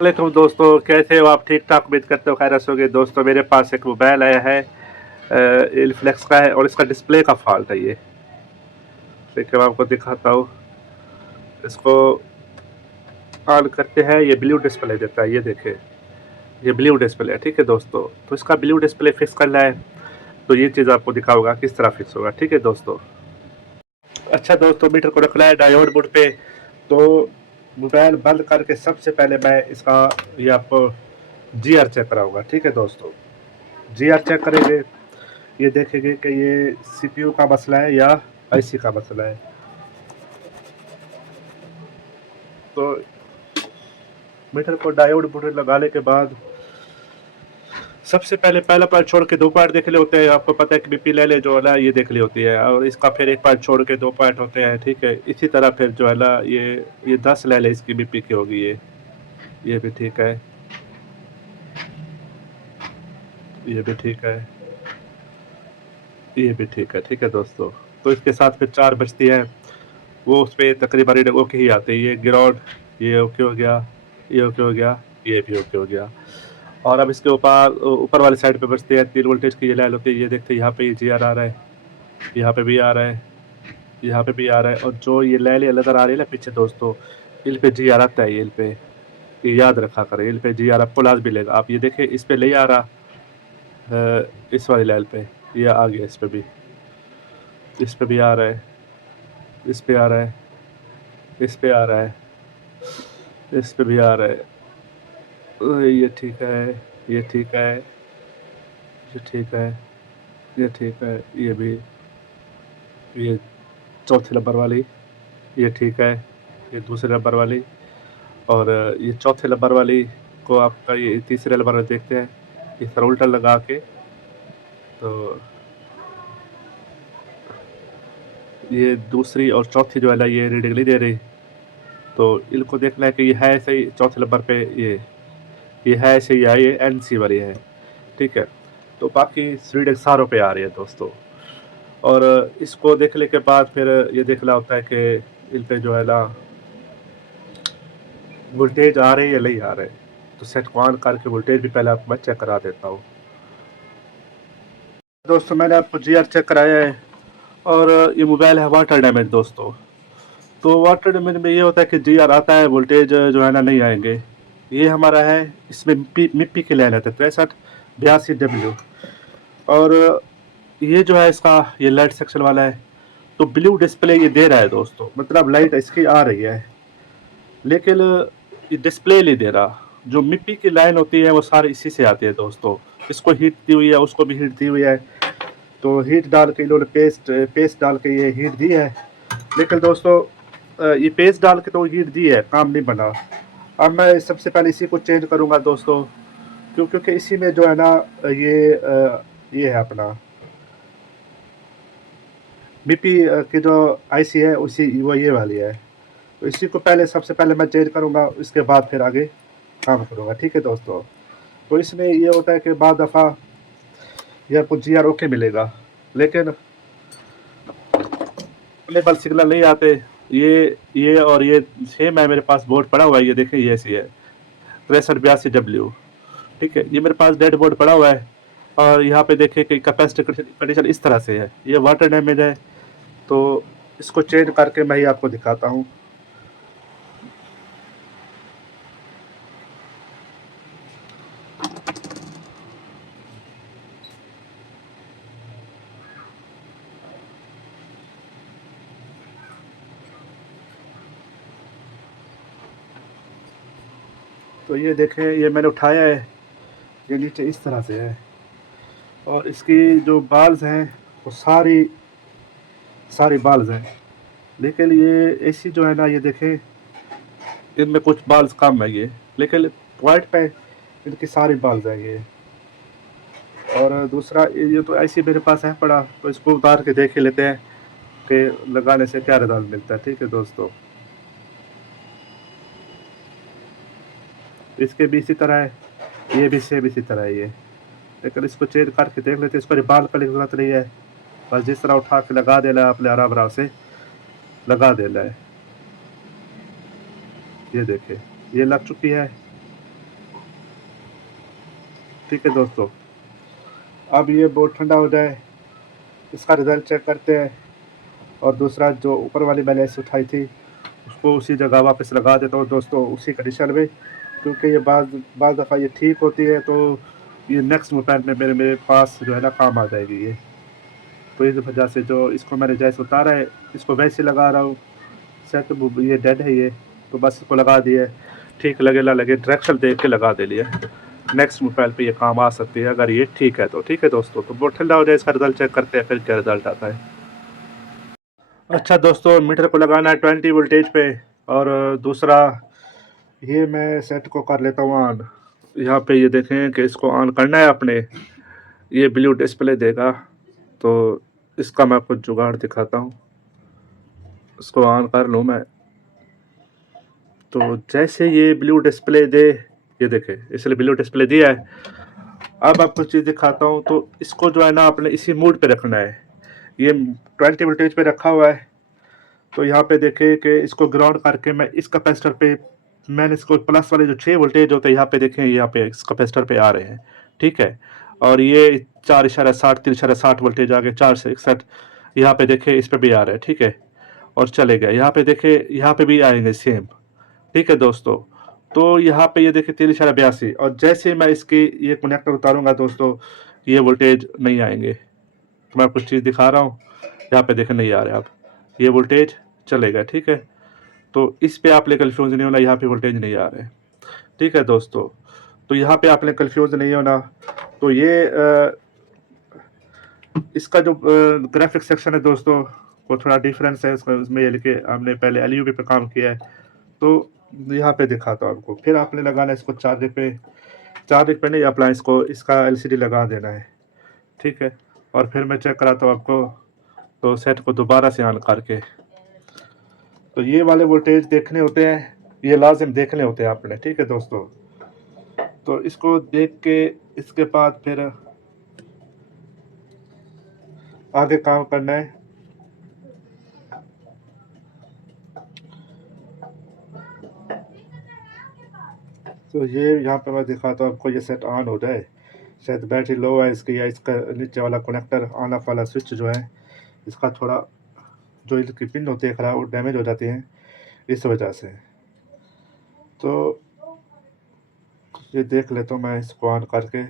वालेकुम दोस्तों, कैसे हो आप? ठीक ठाक उम्मीद करते हो खैरियत से होगे। दोस्तों मेरे पास एक मोबाइल आया है, इन्फिनिक्स का है और इसका डिस्प्ले का फॉल्ट है ये। देखिए मैं आपको दिखाता हूँ। इसको ऑन करते हैं, ये ब्लू डिस्प्ले देता है। ये देखिए, ये ब्लू डिस्प्ले है, ठीक है दोस्तों। तो इसका ब्लू डिस्प्ले फिक्स करना है, तो ये चीज़ आपको दिखाऊंगा किस तरह फिक्स होगा, ठीक है दोस्तों। अच्छा दोस्तों, मीटर को रखना है डायोड मोड पे। तो मोबाइल बंद करके सबसे पहले मैं इसका ये आपको जीआर चेक कराऊंगा, ठीक है दोस्तों। जीआर चेक करेंगे, ये देखेंगे कि ये सीपीयू का मसला है या आईसी का मसला है। तो मीटर को डायोड बूट लगाने के बाद सबसे पहले पहला पार्ट छोड़ के दो पार्ट देख ले होते हैं। आपको पता है कि बीपी ले जो है ना, ये देख ली होती है, और इसका फिर एक पार्ट छोड़ के दो पार्ट होते हैं, ठीक है। इसी तरह फिर जो है ना, ये 10 ले ले इसकी बीपी की होगी। ये भी ठीक है, ये भी ठीक है, ये भी ठीक है दोस्तों। तो इसके साथ फिर 4 बजती है, वो उस पर तकरीबन रीडिंग ओके ही आती है। ये ग्राउंड, ये ओके हो गया, ये ओके हो गया, ये भी ओके हो गया। और अब इसके ऊपर ऊपर वाली साइड पे बजते हैं 3 वोल्टेज की ये लाइन होती है। ये देखते हैं यहाँ पे जीआर आ रहा है, यहाँ पे भी आ रहा है, यहाँ पे भी आ रहा है। और जो ये लाइन नज़र आ रही है ना पीछे दोस्तों, इन पे जीआर आता है। इन पे ये याद रखा करें, इन पे जीआर आपको लास्ट भी लेगा। आप ये देखें, इस पे नहीं आ रहा, इस वाली लाइन पे ये आ गया। इस पे भी आ रहा है, इस पे आ रहा है, इस पे आ रहा है, इस पे भी आ रहा है। ये ठीक है, ये ठीक है, ये ठीक है, ये ठीक है, ये भी, ये चौथे नंबर वाली, ये ठीक है, ये दूसरे नंबर वाली। और ये चौथे नंबर वाली को आपका ये तीसरे नंबर में देखते हैं, इस तरह उल्टा लगा के। तो ये दूसरी और चौथी जो है ना, ये रीडिंग नहीं दे रही। तो इनको देखना है कि ये है सही चौथे नंबर पे, ये है सही है, ये एन सी वाली है, ठीक है। तो बाकी रीडिंग सारों पे आ रही है दोस्तों। और इसको देखने के बाद फिर ये देखना होता है कि इन पे जो है ना वोल्टेज आ रहे हैं या नहीं आ रहे। तो सेट को ऑन करके वोल्टेज भी पहले आपको मैं चेक करा देता हूँ। दोस्तों मैंने आपको जीआर चेक कराया है, और ये मोबाइल है वाटर डैमेज दोस्तों। तो वाटर डैमेज में ये होता है कि जीआर आता है, वोल्टेज जो है ना नहीं आएंगे। ये हमारा है, इसमें मिप्पी की लाइन है 6382W। और ये जो है इसका ये लाइट सेक्शन वाला है। तो ब्लू डिस्प्ले ये दे रहा है दोस्तों, मतलब लाइट इसकी आ रही है, लेकिन ये डिस्प्ले नहीं दे रहा। जो मिट्टी की लाइन होती है वो सारी इसी से आती है दोस्तों। इसको हीट दी हुई है, उसको भी हीट दी हुई है। तो हीट डाल के इन्होंने पेस्ट डाल के ये हीट दी है। लेकिन दोस्तों ये पेस्ट डाल के तो हीट दी है, काम नहीं बना। अब मैं सबसे पहले इसी को चेंज करूँगा दोस्तों, क्योंकि इसी में जो है ना ये है अपना बीपी की जो आईसी है, उसी वो ये वाली है। तो इसी को पहले सबसे पहले मैं चेंज करूँगा, इसके बाद फिर आगे काम करूँगा, ठीक है दोस्तों। तो इसमें ये होता है कि बाद दफ़ा ये आपको जीआर ओके मिलेगा, लेकिन लेवल सिग्नल नहीं आते। ये और ये सेम है, मेरे पास बोर्ड पड़ा हुआ है, ये देखिए ये ऐसी है 6382W, ठीक है। ये मेरे पास डेड बोर्ड पड़ा हुआ है। और यहाँ पे देखिए कि कैपेसिटी कंडीशन इस तरह से है, ये वाटर डैमेज है। तो इसको चेंज करके मैं ही आपको दिखाता हूँ। तो ये देखें, ये मैंने उठाया है, ये नीचे इस तरह से है। और इसकी जो बाल्स हैं वो सारी सारी बाल्स हैं। लेकिन ये एसी जो है ना, ये देखें इनमें कुछ बाल्स कम है ये, लेकिन पॉइंट पे इनकी सारी बाल्स हैं ये। और दूसरा ये तो ऐसी मेरे पास है पड़ा, तो इसको उतार के देख ही लेते हैं कि लगाने से क्या रिजल्ट मिलता है, ठीक है दोस्तों। इसके भी इसी तरह है, ये भी सेम इसी तरह है ये। लेकिन इसको चेंज करके देख लेते हैं। इसको बाल करने की जरूरत नहीं है, बस जिस तरह उठा के लगा देना है, अपने आराम आराम से लगा देना है। ये देखिए, ये लग चुकी है। ठीक है दोस्तों, अब ये बोर्ड ठंडा हो जाए, इसका रिज़ल्ट चेक करते हैं। और दूसरा जो ऊपर वाली मैंने ऐसे उठाई थी उसको उसी जगह वापस लगा देता हूँ दोस्तों, उसी कंडीशन में, क्योंकि ये बाज़ दफ़ा ये ठीक होती है, तो ये नेक्स्ट मोबाइल में मेरे पास जो है ना काम आ जाएगी ये। तो इस वजह से जो इसको मैंने जैसे उतारा है इसको वैसे लगा रहा हूँ। सेट ये डेड है ये, तो बस इसको लगा दिया, ठीक लगे ना लगे डायरेक्शन देख के लगा दे लिया। नेक्स्ट मोबाइल पे ये काम आ सकती है अगर ये ठीक है तो। ठीक है दोस्तों, तो बहुत ठंडा हो जाए, इसका रिजल्ट चेक करते हैं फिर क्या रिजल्ट आता है। अच्छा दोस्तों, मीटर को लगाना है 20 वोल्टेज पे, और दूसरा ये मैं सेट को कर लेता हूँ ऑन। यहाँ पे ये देखें कि इसको ऑन करना है अपने, ये ब्लू डिस्प्ले देगा, तो इसका मैं आपको जुगाड़ दिखाता हूँ। इसको ऑन कर लूँ मैं, तो जैसे ये ब्लू डिस्प्ले दे, ये देखें इसलिए ब्लू डिस्प्ले दिया है। अब आपको चीज़ दिखाता हूँ, तो इसको जो है ना आपने इसी मूड पे रखना है। ये 20 वोल्टेज पे रखा हुआ है, तो यहाँ पे देखें कि इसको ग्राउंड करके मैं इस कैपेसिटर पे, मैंने इसको प्लस वाले जो 6 वोल्टेज होते हैं यहाँ पे देखें, यहाँ पे इस कैपेसिटर पे आ रहे हैं। ठीक है, और ये 4.60 3.60 वोल्टेज आ गए, 4 से 61 यहाँ पे देखें इस पे भी आ रहे हैं। ठीक है, और चले गए यहाँ पे देखें, यहाँ पे भी आएंगे सेम। ठीक है दोस्तों, तो यहाँ पे ये देखिए 3.82, और जैसे मैं इसकी ये कनेक्टर उतारूंगा दोस्तों, ये वोल्टेज नहीं आएंगे। तो मैं कुछ चीज़ दिखा रहा हूँ, यहाँ पे देखें नहीं आ रहे, अब ये वोल्टेज चलेगा। ठीक है, तो इस पे आपने कन्फ्यूज़ नहीं होना, यहाँ पे वोल्टेज नहीं आ रहे। ठीक है दोस्तों, तो यहाँ पे आपने कन्फ्यूज़ नहीं होना। तो ये इसका जो ग्राफिक सेक्शन है दोस्तों, वो थोड़ा डिफरेंस है इसमें, ये लिखे हमने पहले LUV पे काम किया है, तो यहाँ पे दिखाता हूँ आपको। फिर आपने लगाना है इसको चार्जिंग पे नहीं, अपना इसका LCD लगा देना है। ठीक है, और फिर मैं चेक कराता हूँ आपको, तो सेट को दोबारा से ऑन करके, तो ये वाले वोल्टेज देखने होते हैं, ये लाजिम देखने होते हैं आपने। ठीक है दोस्तों, तो इसको देख के इसके बाद फिर आगे काम करना है। तो ये यहाँ पे मैं दिखाता हूँ आपको, ये सेट ऑन हो जाए, शायद बैटरी लो है इसकी, या इसका नीचे वाला कनेक्टर ऑन ऑफ वाला स्विच जो है इसका थोड़ा, जो इसकी पिन होती है खराब, वो डैमेज हो जाती है इस वजह से। तो ये देख लेता हूँ मैं इसको ऑन करके,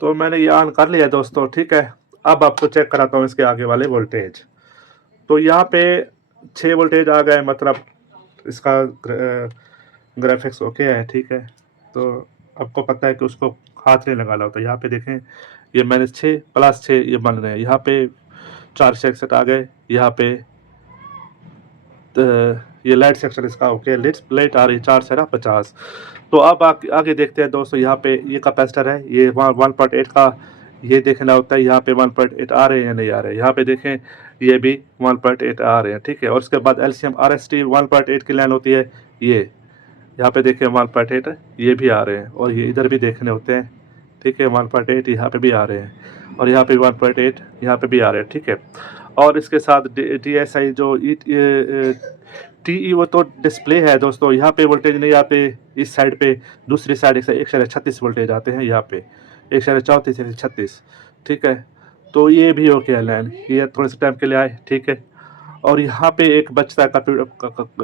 तो मैंने ये ऑन कर लिया दोस्तों। ठीक है, अब आपको चेक कराता हूँ इसके आगे वाले वोल्टेज। तो यहाँ पे 6 वोल्टेज आ गए, मतलब इसका ग्राफिक्स ओके है। ठीक है, तो आपको पता है कि उसको हाथ नहीं लगाना होता। यहाँ पे देखें, ये मैंने 6 + 6 ये बन रहे हैं, यहाँ पे 4 से 61 आ गए, यहाँ पे ये लाइट सेक्शन इसका ओके, लाइट आ रही है 4 से 50। तो अब आगे देखते हैं दोस्तों, यहाँ पे ये कैपेसिटर है, ये 1.8 का ये देखना होता है, यहाँ पे 1.8 आ रहे हैं या नहीं आ रहे हैं। यहाँ पे देखें ये भी 1.8 आ रहे हैं। ठीक है, और उसके बाद LCM RST 1.8 की लाइन होती है, ये यहाँ पे देखें 1.8 ये भी आ रहे हैं, और ये इधर भी देखने होते हैं। ठीक है, 1.8 यहाँ पे भी आ रहे हैं, और यहाँ पे 1.8 यहाँ पे भी आ रहे हैं। ठीक है, और इसके साथ DSI जो TE वो तो डिस्प्ले है दोस्तों, यहाँ पे वोल्टेज नहीं आते, इस साइड पे दूसरी साइड 136 वोल्टेज आते हैं, यहाँ पे 134 136। ठीक है, तो ये भी ओके है लाइन, ये थोड़े से टाइम के लिए आए। ठीक है, और यहाँ पे एक बचता है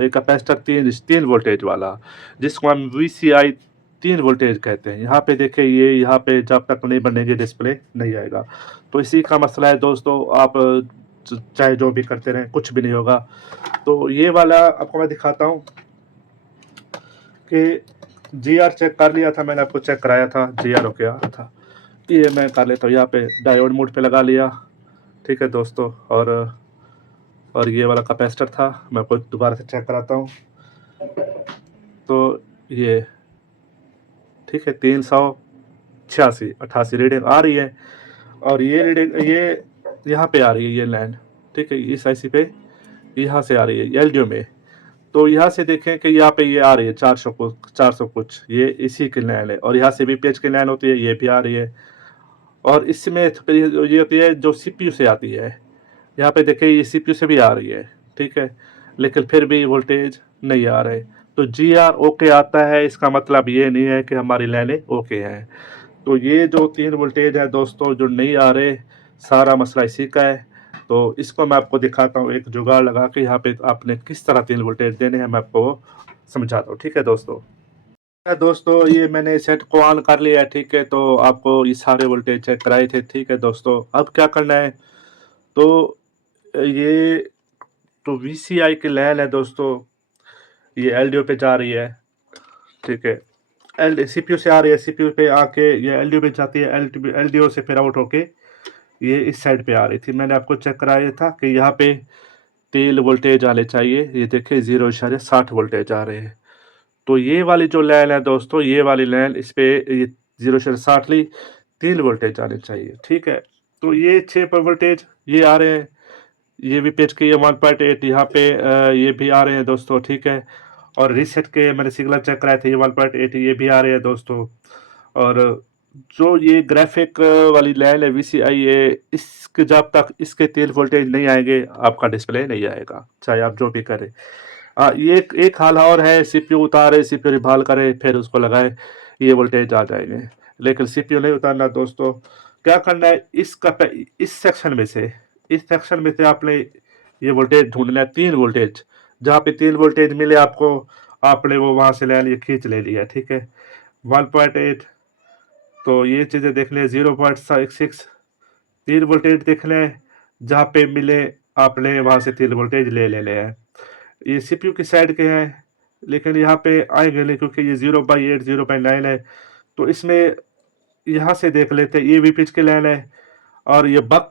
कैपेसिटर 3 वोल्टेज वाला, जिसको हम VCI 3 वोल्टेज कहते हैं। यहाँ पे देखें, ये यहाँ पे जब तक नहीं बनेगी डिस्प्ले नहीं आएगा। तो इसी का मसला है दोस्तों, आप चाहे जो भी करते रहें कुछ भी नहीं होगा। तो ये वाला आपको मैं दिखाता हूँ कि GR चेक कर लिया था मैंने, आपको चेक कराया था GR ओके आ रहा था। ये मैं कर लेता हूँ, यहाँ पे डायोड मोड पे लगा लिया। ठीक है दोस्तों, और ये वाला कैपेसिटर था, मैं आपको दोबारा से चेक कराता हूँ। तो ये ठीक है, 386 रीडिंग आ रही है, और ये रीडिंग ये यहाँ पे आ रही है, ये लाइन। ठीक है, इस IC पे यहाँ से आ रही है LDO में। तो यहाँ से देखें कि यहाँ पे ये आ रही है 400 कुछ, ये इसी की लाइन है, और यहाँ से भी पेज की लाइन होती है, ये भी आ रही है। और इसमें ये होती है जो CPU से आती है, यहाँ पे देखें ये CPU से भी आ रही है। ठीक है, लेकिन फिर भी वोल्टेज नहीं आ रहे। तो GR ओके आता है, इसका मतलब ये नहीं है कि हमारी लाइनें ओके हैं। तो ये जो 3 वोल्टेज है दोस्तों जो नहीं आ रहे, सारा मसला इसी का है। तो इसको मैं आपको दिखाता हूँ एक जुगाड़ लगा के, यहाँ पे आपने किस तरह 3 वोल्टेज देने हैं, मैं आपको समझाता हूँ। ठीक है दोस्तों? दोस्तों ये मैंने सेट को ऑन कर लिया है, ठीक है? तो आपको ये सारे वोल्टेज चेक कराए थे, ठीक है दोस्तों? अब क्या करना है, तो ये तो VCI की लाइन है दोस्तों, ये LDO पे जा रही है, ठीक है? CPU से आ रही है, CPU पे आके ये LDO पे जाती है, LDO से फिर आउट होके ये इस साइड पे आ रही थी। मैंने आपको चेक कराया था कि यहाँ पे 3 वोल्टेज आने चाहिए, ये देखिए 0.60 वोल्टेज आ रहे हैं। तो ये वाली जो लाइन है दोस्तों, ये वाली लाइन, इस पे ये 0.60 ली, 3 वोल्टेज आने चाहिए, ठीक है? तो ये 6 पर वोल्टेज ये आ रहे हैं, ये भी पेज के ये 1.8 यहाँ पे ये भी आ रहे हैं दोस्तों, ठीक है? और रीसेट के मैंने सिग्नल चेक कराए थे, ये 1.8 ये भी आ रहे हैं दोस्तों। और जो ये ग्राफिक वाली लाइन है VCI, ये इसके जब तक इसके 3 वोल्टेज नहीं आएंगे, आपका डिस्प्ले नहीं आएगा, चाहे आप जो भी करें। ये एक हाल और है, CPU उतारे, CPU रिभाल करे, फिर उसको लगाए, ये वोल्टेज आ जाएंगे। लेकिन CPU नहीं उतारना दोस्तों, क्या करना है, इस सेक्शन में से आपने ये वोल्टेज ढूंढना है, 3 वोल्टेज, जहाँ पे 3 वोल्टेज मिले आपको, आपने वो वहां से लाइन ये खींच ले लिया, ठीक है? 1.8, तो ये चीजें देख लें, 0.6 3 वोल्टेज देख लें, जहाँ पे मिले आपने वहां से 3 वोल्टेज ले लेने हैं। ये CPU की साइड के हैं, लेकिन यहाँ पे आएंगे नहीं, क्योंकि ये 0/8 0/9 है। तो इसमें यहाँ से देख लेते हैं, ये भी पिच की लाइन है। और ये बक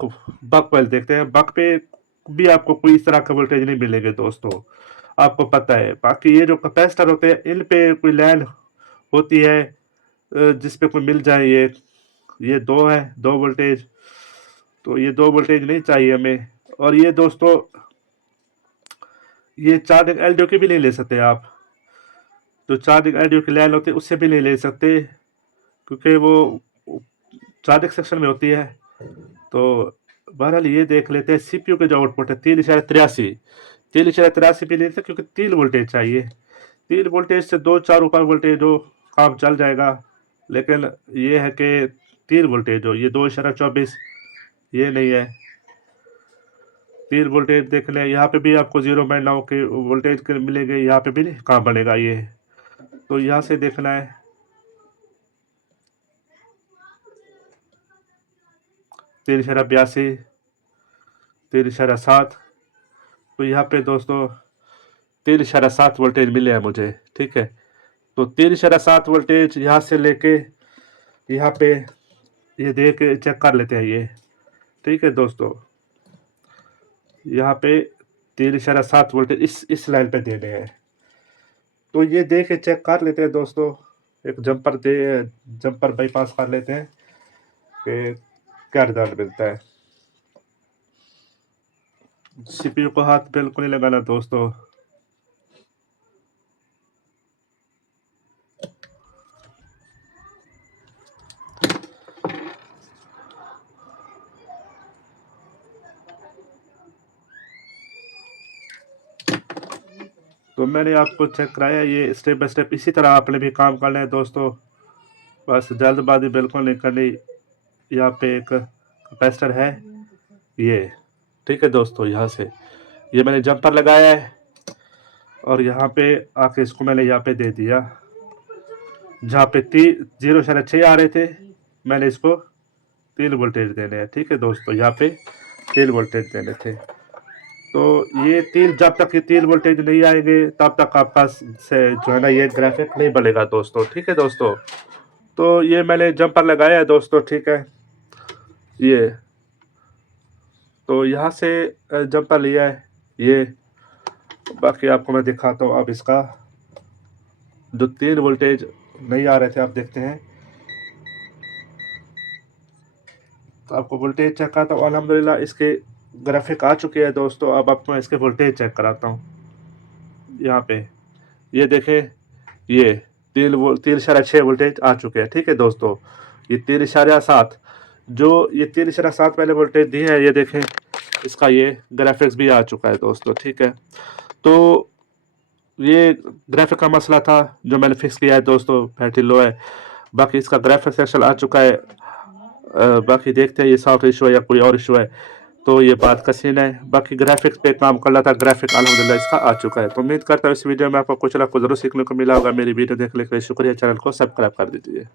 पहले देखते हैं, बक पे भी आपको कोई इस तरह का वोल्टेज नहीं मिलेंगे दोस्तों, आपको पता है। बाकी ये जो कैपेसिटर होते हैं, इन पे कोई लाइन होती है जिस पे कोई मिल जाए, ये 2 है, 2 वोल्टेज। तो ये 2 वोल्टेज नहीं चाहिए हमें। और ये दोस्तों, ये चार्जिंग LDO की भी नहीं ले सकते आप, जो चार्जिंग LDO की लाइन होती है उससे भी नहीं ले सकते, क्योंकि वो चार्जिंग सेक्शन में होती है। तो बहरहाल ये देख लेते हैं, CPU के जो आउटपुट है 3.83 भी लेते हैं, क्योंकि 3 वोल्टेज चाहिए। 3 वोल्टेज से 2-4 ऊपर वोल्टेज हो, काम चल जाएगा। लेकिन ये है कि 3 वोल्टेज हो, ये 2.24 ये नहीं है। 3 वोल्टेज देख लें, यहाँ पे भी आपको 0.9 के वोल्टेज के मिलेंगे, यहाँ पे भी नहीं कहाँ बनेगा ये। तो यहाँ से देखना है, 3.82 3.7, तो यहाँ पे दोस्तों 3.7 वोल्टेज मिले हैं मुझे, ठीक है? तो 3.7 वोल्टेज यहाँ से लेके यहाँ पे ये दे के चेक कर लेते हैं ये, ठीक है दोस्तों? यहाँ पे 3.7 वोल्टेज इस लाइन पे देने हैं। तो ये दे के चेक कर लेते हैं दोस्तों, एक जंपर बाईपास कर लेते हैं कि क्या रिजल्ट मिलता है। CPU को हाथ बिल्कुल नहीं लगाना दोस्तों। तो मैंने आपको चेक कराया, ये स्टेप बाय स्टेप इसी तरह आपने भी काम करना है दोस्तों, बस जल्दबाजी बिल्कुल नहीं करनी। यहाँ पे एक कैपेसिटर है ये, ठीक है दोस्तों? यहाँ से ये मैंने जंपर लगाया है, और यहाँ पे आके इसको मैंने यहाँ पे दे दिया, जहाँ पे 0.6 आ रहे थे, मैंने इसको 3 वोल्टेज देने हैं, ठीक है दोस्तों? यहाँ पे 3 वोल्टेज देने थे। तो ये 3, जब तक ये 3 वोल्टेज नहीं आएंगे, तब तक आपका से जो है ना ये ग्राफिक नहीं बनेगा दोस्तों, ठीक है दोस्तों? तो ये मैंने जंपर लगाया है दोस्तों, ठीक है? ये तो यहाँ से जंपर लिया है ये। बाकी आपको मैं दिखाता हूँ अब इसका, जो 3 वोल्टेज नहीं आ रहे थे, आप देखते हैं। तो आपको वोल्टेज चेक कराता हूँ, अल्हम्दुलिल्लाह इसके ग्राफिक आ चुके हैं दोस्तों। अब आपको इसके वोल्टेज चेक कराता हूँ। यहाँ पे ये देखें, ये 3.6 वोल्टेज आ चुके हैं, ठीक है दोस्तों? ये 3.7, जो ये 3.7 पहले वोल्टेज दिए हैं, ये देखें इसका ये ग्राफिक्स भी आ चुका है दोस्तों, ठीक है? तो ये ग्राफिक का मसला था जो मैंने फिक्स किया है दोस्तों, बैटरी लो है। बाकी इसका ग्राफिक्स सेक्शन आ चुका है। बाकी देखते हैं ये सॉफ्ट इशू है या कोई और इशू है, तो ये बात का सीन है। बाकी ग्राफिक्स पे काम कर रहा था, ग्राफिक अल्हम्दुलिल्लाह इसका आ चुका है। तो उम्मीद करता हूँ इस वीडियो में आपको कुछ ना कुछ ज़रूर सीखने को मिला होगा। मेरी वीडियो देखने के लिए शुक्रिया। चैनल को सब्सक्राइब कर दीजिए।